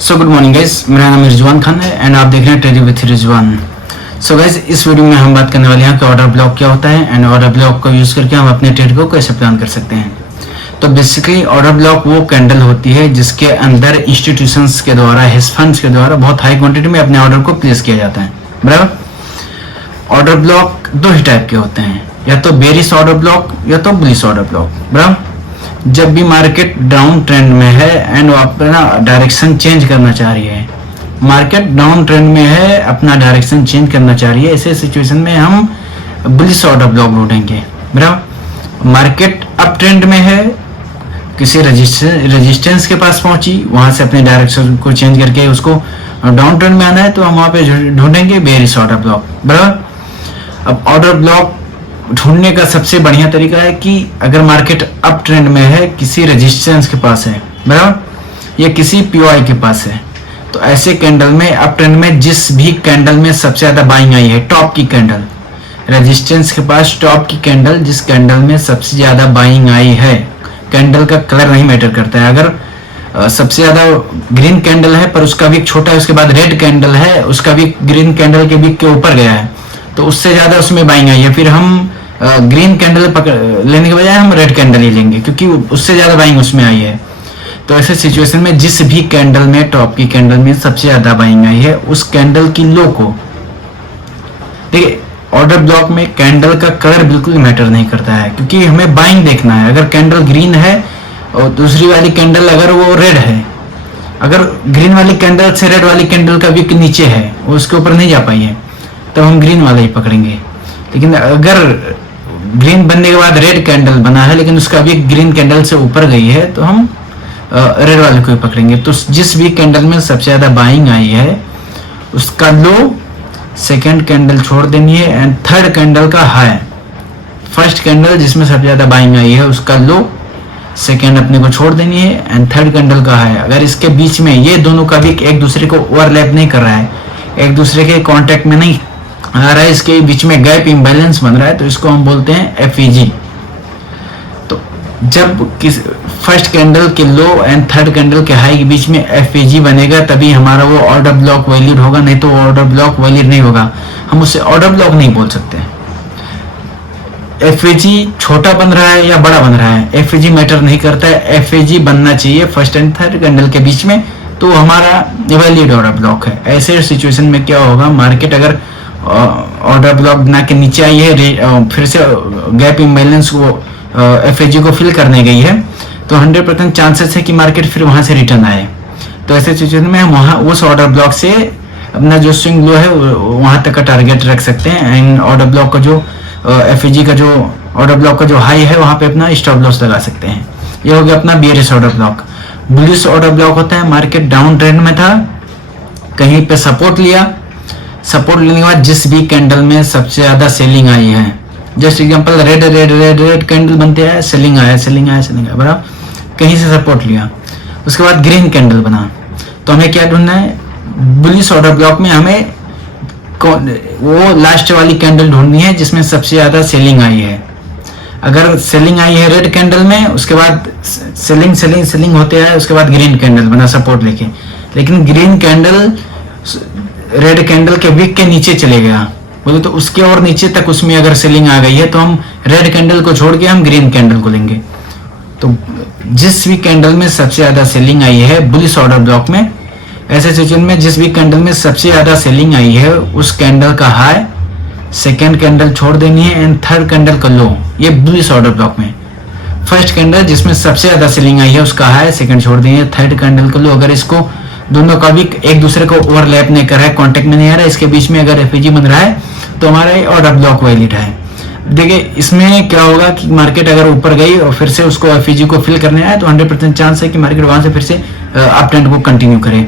So good morning guys, मेरा नाम रिजवान खान है एंड आप देख रहे हैं trading with Rizwan. So guys, इस वीडियो में हम बात करने वाले हैं कि ऑर्डर ब्लॉक क्या होता है एंड ऑर्डर ब्लॉक को यूज करके हम अपने ट्रेड को कैसे प्लान कर सकते हैं। तो बेसिकली ऑर्डर ब्लॉक वो कैंडल होती है जिसके अंदर इंस्टीट्यूशंस के द्वारा, हेज फंड्स के द्वारा बहुत हाई क्वांटिटी में अपने ऑर्डर को प्लेस किया जाता है। बराबर। ऑर्डर ब्लॉक दो ही टाइप के होते हैं, या तो बेरिश ऑर्डर ब्लॉक या तो बुलिश ऑर्डर ब्लॉक। बराबर। जब भी मार्केट डाउन ट्रेंड में है एंड वो अपना डायरेक्शन चेंज करना चाह रही है, मार्केट डाउन ट्रेंड में है, अपना डायरेक्शन चेंज करना चाह रही है, ऐसे सिचुएशन में हम बुलिश ऑर्डर ब्लॉक ढूंढेंगे। बराबर। मार्केट अप ट्रेंड में है, किसी रेजिस्टेंस के पास पहुंची, वहां से अपने डायरेक्शन को चेंज करके उसको डाउन ट्रेंड में आना है, तो हम वहां पे ढूंढेंगे बेरिश ऑर्डर ब्लॉक। बराबर। अब ऑर्डर ब्लॉक ढूंढने का सबसे बढ़िया तरीका है कि अगर मार्केट अप ट्रेंड में है, किसी रेजिस्टेंस के पास है, बराबर, या किसी पीओआई के पास है, तो ऐसे कैंडल में अप ट्रेंड में जिस भी कैंडल में सबसे ज्यादा बाइंग आई है, टॉप की कैंडल, रेजिस्टेंस के पास टॉप की कैंडल, जिस कैंडल में सबसे ज्यादा बाइंग आई है, कैंडल का कलर नहीं मैटर करता है। अगर सबसे ज्यादा ग्रीन कैंडल है पर उसका विक छोटा है, उसके बाद रेड कैंडल है, उसका विक ग्रीन कैंडल के विक के ऊपर गया है, तो उससे ज्यादा उसमें बाइंग आई है, फिर हम ग्रीन कैंडल लेने के बजाय हम रेड कैंडल ही लेंगे क्योंकि उससे ज्यादा बाइंग उसमें आई है। तो ऐसे सिचुएशन में जिस भी कैंडल में, टॉप की कैंडल में सबसे ज्यादा बाइंग आई है, उस कैंडल की लो को, देखिए ऑर्डर ब्लॉक में कैंडल का कलर बिल्कुल मैटर नहीं करता है क्योंकि हमें बाइंग देखना है। अगर कैंडल ग्रीन है और दूसरी वाली कैंडल अगर वो रेड है, अगर ग्रीन वाली कैंडल से रेड वाली कैंडल का विक नीचे है, वो उसके ऊपर नहीं जा पाई है, तो हम ग्रीन वाला ही पकड़ेंगे। लेकिन अगर ग्रीन बनने के बाद रेड कैंडल बना है लेकिन उसका विक ग्रीन कैंडल से ऊपर गई है, तो हम रेड वाले को ही पकड़ेंगे। तो जिस भी कैंडल में सबसे ज्यादा बाइंग आई है, उसका लो सेकेंड कैंडल छोड़ देनी है एंड थर्ड कैंडल का हाई, फर्स्ट कैंडल जिसमें सबसे ज्यादा बाइंग आई है उसका लो सेकेंड अपने को छोड़ देनी है एंड थर्ड कैंडल का हाई। अगर इसके बीच में ये दोनों का विक एक दूसरे को ओवरलैप नहीं कर रहा है, एक दूसरे के कांटेक्ट में नहीं आ रहा है, इसके बीच में गैप इंबैलेंस बन रहा है, तो इसको हम बोलते हैं एफईजी। तो जब किस फर्स्ट कैंडल के लो एंड थर्ड कैंडल के हाई के बीच में एफईजी बनेगा, तभी हमारा वो ऑर्डर ब्लॉक वैलिड होगा, नहीं तो ऑर्डर ब्लॉक वैलिड नहीं होगा, हम उसे ऑर्डर ब्लॉक नहीं बोल सकते। एफईजी छोटा बन रहा है या बड़ा बन रहा है, एफईजी मैटर नहीं करता है, एफईजी बनना चाहिए फर्स्ट एंड थर्ड कैंडल के बीच में, तो हमारा वैलिड ऑर्डर ब्लॉक है। ऐसे सिचुएशन में क्या होगा, मार्केट अगर ऑर्डर ब्लॉक बना के नीचे आई है, फिर से गैप इम्बैलेंस को एफएजी को फिल करने गई है, तो 100% चांसेस है कि मार्केट फिर वहां से रिटर्न आए। तो ऐसे सिचुएशन में हम वहां उस ऑर्डर ब्लॉक से अपना जो स्विंग लो है वहां तक का टारगेट रख सकते हैं एंड ऑर्डर ब्लॉक का जो एफएजी का जो ऑर्डर ब्लॉक का जो हाई है वहां पे अपना स्टॉप लॉस लगा सकते हैं। ये हो गया अपना bearish order block. Bullish order block होता है, मार्केट डाउन ट्रेंड में था, कहीं पे सपोर्ट लिया, सपोर्ट लेने के बाद जिस भी कैंडल में सबसे ज्यादा सेलिंग आई है, just example red red red red candle बनते हैं, सेलिंग आया सेलिंग आया सेलिंग आया, बराबर, कहीं से सपोर्ट लिया, उसके बाद ग्रीन कैंडल बना, तो हमें क्या ढूंढना है, बुलिश ऑर्डर ब्लॉक में हमें वो लास्ट वाली कैंडल ढूंढनी है जिसमें सबसे ज्यादा सेलिंग आई है। अगर सेलिंग आई है रेड कैंडल में, उसके बाद सेलिंग सेलिंग सेलिंग होते हैं, उसके बाद ग्रीन कैंडल बना सपोर्ट लेके, लेकिन ग्रीन कैंडल रेड कैंडल के विक के नीचे चले गया, बोले तो उसके और नीचे तक उसमें अगर सेलिंग आ गई है, तो हम रेड कैंडल को छोड़ के हम ग्रीन कैंडल को लेंगे। तो जिस भी कैंडल में सबसे ज्यादा सेलिंग आई है बुलिश ऑर्डर ब्लॉक में, ऐसे सिचुएशन में जिस भी कैंडल में सबसे ज्यादा सेलिंग आई है उस कैंडल का हाई सेकेंड कैंडल छोड़ देनी है एंड थर्ड कैंडल का लो, ये बुलिश ऑर्डर ब्लॉक में। फर्स्ट कैंडल जिसमें सबसे ज्यादा सेलिंग आई है उसका हाई सेकेंड छोड़ देनी है, थर्ड कैंडल का लो, अगर इसको दोनों का भी एक दूसरे को ओवरलैप नहीं कर रहा है, कांटेक्ट में नहीं आ रहा है, इसके बीच में अगर एफईजी बन रहा है, तो हमारा ये ऑर्डर ब्लॉक वैलिड है। देखिए इसमें क्या होगा कि मार्केट अगर ऊपर गई और फिर से उसको एफईजी को फिल करने आए, तो 100% चांस है कि मार्केट वहां से फिर से अप ट्रेंड को कंटिन्यू करे।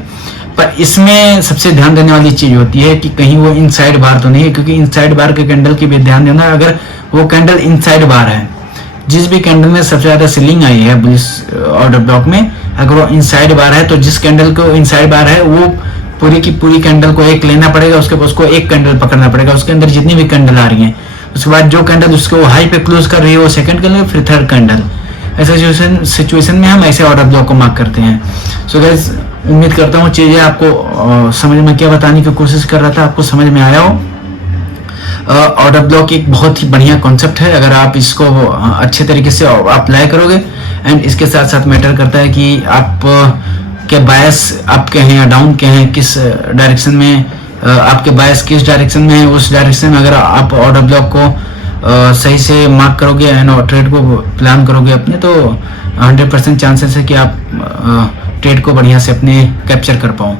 पर इसमें सबसे ध्यान देने वाली चीज होती है कि कहीं वो इनसाइड बार तो नहीं है, क्योंकि इनसाइड बार के कैंडल की भी ध्यान देना, अगर वो कैंडल इनसाइड बार है, जिस भी कैंडल में सबसे ज्यादा सेलिंग आई है बुलिश ऑर्डर ब्लॉक में, अगर वो इनसाइड बार है, तो जिस कैंडल को इनसाइड बार है वो पूरी की पूरी कैंडल को एक लेना पड़ेगा, उसको एक कैंडल पकड़ना पड़ेगा, उसके अंदर जितनी भी कैंडल आ रही है, उसके बाद जो कैंडल उसको हाई पे क्लोज कर रही है वो सेकंड कैंडल, फिर थर्ड कैंडल, ऐसे सिचुएशन में हम ऐसे ऑर्डर ब्लॉक को मार्क करते हैं। सो गाइस, उम्मीद करता हूँ चीज़ें आपको समझ में क्या बताने की कोशिश कर रहा था आपको समझ में आया हो। ऑर्डर ब्लॉक एक बहुत ही बढ़िया कॉन्सेप्ट है, अगर आप इसको अच्छे तरीके से अप्लाई करोगे। एंड इसके साथ साथ मैटर करता है कि आप के बायस आपके हैं या डाउन के हैं, किस डायरेक्शन में आपके बायस किस डायरेक्शन में है, उस डायरेक्शन में अगर आप ऑर्डर ब्लॉक को सही से मार्क करोगे एंड ट्रेड को प्लान करोगे अपने, तो 100% चांसेस है कि आप ट्रेड को बढ़िया से अपने कैप्चर कर पाओ।